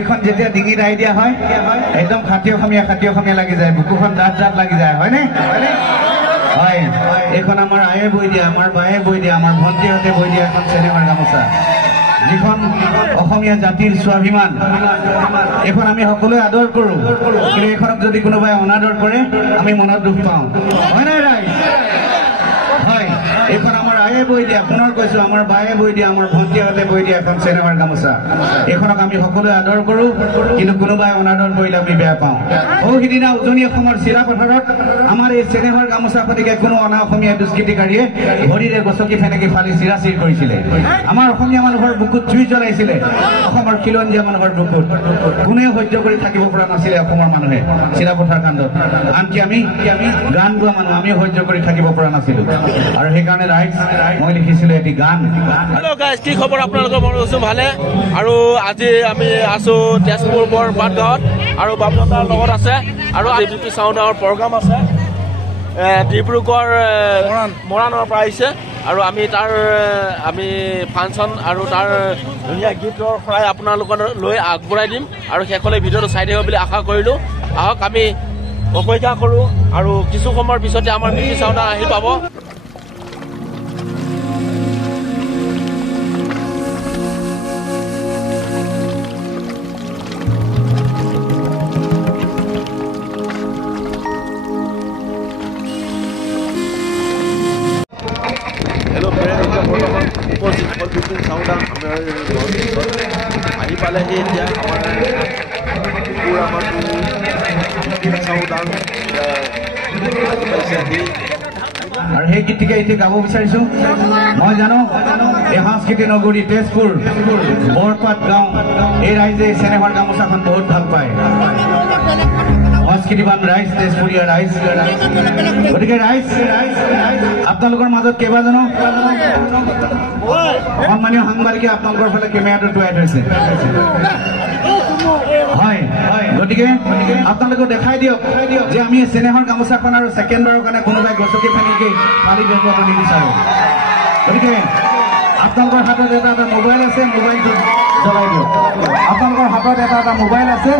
এখন যেতিয়া ডিঙি দাই দিয়া হয় একদম খাটি অসমীয়া লাগি যায়, বুকুখন দাঁত লাগি যায়, হয়নে? হয়, এইখন আমাৰ আয়ে বৈ দিয়া, আমাৰ বায়ে বৈ দিয়া, আমাৰ ভণ্টিহঁতে বৈ দিয়া এখন চেনেমাৰ গামোচা, যিখন অসমীয়া জাতিৰ স্বাভিমান। এইখন আমি সকলোৱে আদৰ কৰোঁ, কিন্তু এইখনক যদি কোনোবাই অনাদৰ কৰে আমি মনত দুখ পাওঁ, হয় নাই ৰাইজ? হয়, এইখন আমাৰ আয়ে বৈ দিয়া, পুনৰ কৈছো আমাৰ বায়ে বৈ দিয়া, আমাৰ ভণ্টিহঁতে বৈ দিয়া এখন চেনেমাৰ গামোচা। এইখনক আমি সকলোৱে আদৰ কৰোঁ, কিন্তু কোনোবাই অনাদৰ কৰিলে আমি বেয়া পাওঁ। সিদিনা উজনি অসমৰ চিৰাপথাৰত আমাৰ এই চেনেমাৰ গামোচা খনিকে কোনো অনা অসমীয়া দুষ্কৃতিকাৰীয়ে ভৰিৰে গছকি ফেনেকি ফালি চিৰাচিৰ কৰিছিলে। আমাৰ অসমীয়া মানুহৰ বুকুত জুই জ্বলাইছিলে, অসমৰ খিলঞ্জীয়া মানুহৰ বুকুত কোনেও সহ্য কৰি থাকিব পৰা নাছিলে অসমৰ মানুহে চিৰাপথাৰ কাণ্ডত। আনকি আমি গান গোৱা মানুহ আমিও সহ্য কৰি থাকিব পৰা নাছিলো, আৰু সেইকাৰণে ৰাইজ মই লিখিছিলো এটি গান। হেল্ল' গাইজ, কি খবৰ আপোনালোকৰ? মই কৈছো ভালে। আৰু আজি আমি আছো তেজপুৰ বৰপাত গাঁৱত, আৰু বাবুদাৰ লগত আছে, আৰু ABP চাউণ্ডৰ প্ৰগ্ৰাম আছে ডিব্ৰুগড় মৰাণৰ পৰা আহিছে, আৰু আমি তাৰ ফাংচন আৰু তাৰ ধুনীয়া গীতৰ শৰাই আপোনালোকৰ লৈ আগবঢ়াই দিম, আৰু শেষলৈ ভিডিঅ'টো চাই থাকিব বুলি আশা কৰিলোঁ। আহক আমি অপেক্ষা কৰোঁ, আৰু কিছু সময়ৰ পিছতে আমাৰ ABP চাউণ্ডাৰ আহি পাব। আহি পালেহি এতিয়া আৰু সেই গীতটিকে এতিয়া গাব বিচাৰিছো। মই জানো এই সাংস্কৃতিক নগৰী তেজপুৰ বৰপাত গাঁও এই ৰাইজে চেনেমাৰ গামোচাখন বহুত ভাল পায়, সংস্কৃতিবান ৰাইজ, তেজপুৰীয়া ৰাইজ। গতিকে ৰাইজ আপোনালোকৰ মাজত কেইবাজনো সন্মানীয় সাংবাদিকে আপোনালোকৰ ফালে কেমেৰাটো টুৱাই থৈছে। হয়, গতিকে আপোনালোকে দেখাই দিয়ক যে আমি চেনেহৰ গামোচাখন আৰু ছেকেণ্ডবাৰৰ কাৰণে কোনোবাই গছকি ফেনেকি ফালি ব্যৱহাৰ নিবিচাৰোঁ। গতিকে আপোনালোকৰ হাতত এটা মোবাইল আছে, মোবাইলটো জ্বলাই দিয়ক। আপোনালোকৰ হাতত এটা মোবাইল আছে,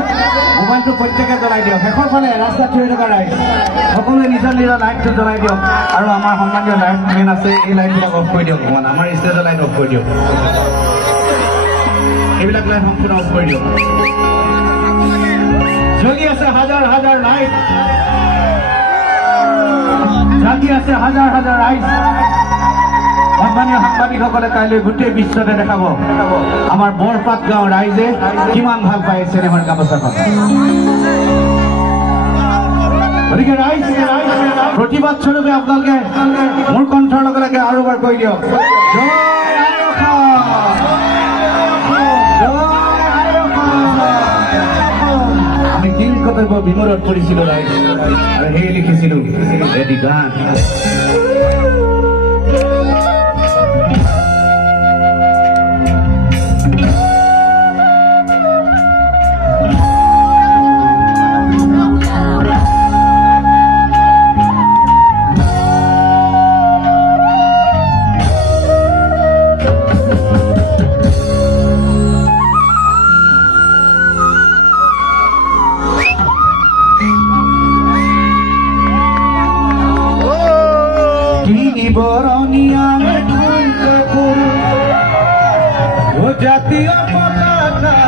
মোবাইলটো প্ৰত্যেকে জ্বলাই দিয়ক। শেষৰ ফালে ৰাস্তাত থিয় থকা ৰাইজ সকলোৱে নিজৰ লাইটটো জ্বলাই দিয়ক, আৰু আমাৰ সন্মানীয় লাইটমেন আছে, এই লাইটবিলাক অফ কৰি দিয়ক। অকণমান আমাৰ ষ্টেজৰ লাইট অফ কৰি দিয়ক, এইবিলাক লাইট সম্পূৰ্ণ অফ কৰি দিয়ক। জ্বলি আছে হাজাৰ হাজাৰ লাইট, জাগি আছে হাজাৰ হাজাৰ ৰাইজ। সন্মানীয় সাংবাদিকসকলে কাইলৈ গোটেই বিশ্বতে দেখাব আমাৰ বৰপাত গাঁও ৰাইজে কিমান ভাল পায় চেনেমাৰ গামোচাখন। গতিকে ৰাইজ প্ৰতিবাদ স্বৰূপে আপোনালোকে মোৰ কণ্ঠৰ লগে লগে আৰু এবাৰ কৈ দিয়ক, আমি দিন কৰ্তব্য বিমূৰত কৰিছিলো ৰাইজ, আৰু সেয়ে লিখিছিলো এটি গান। জাতীয় পতাকা,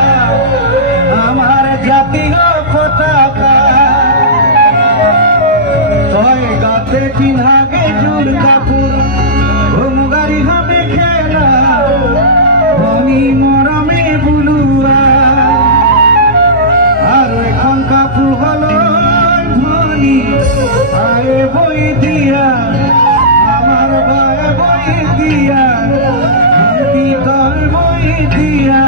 আমার জাতীয় পতাকা, ছয় গাছে চিনহাগে চুল কাপুর, মুগারি হবে খেলা, ধনী মরমে বুলুয়া, আর এখন কাপু হলো ধনী আয়ে বই দিয়া, আমার ভাই বই দিয়া, তোর বই দিয়া,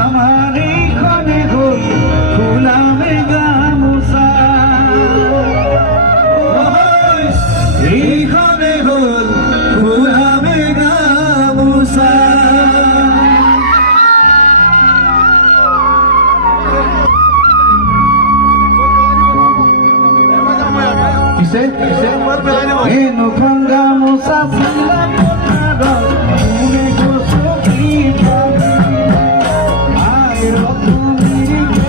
আমার এইখানে গোল ফুলামে গামোচা, এইখানে গোল ফুলামে গামোচা। পিছে নতুন গামোচা ফুলা তুমি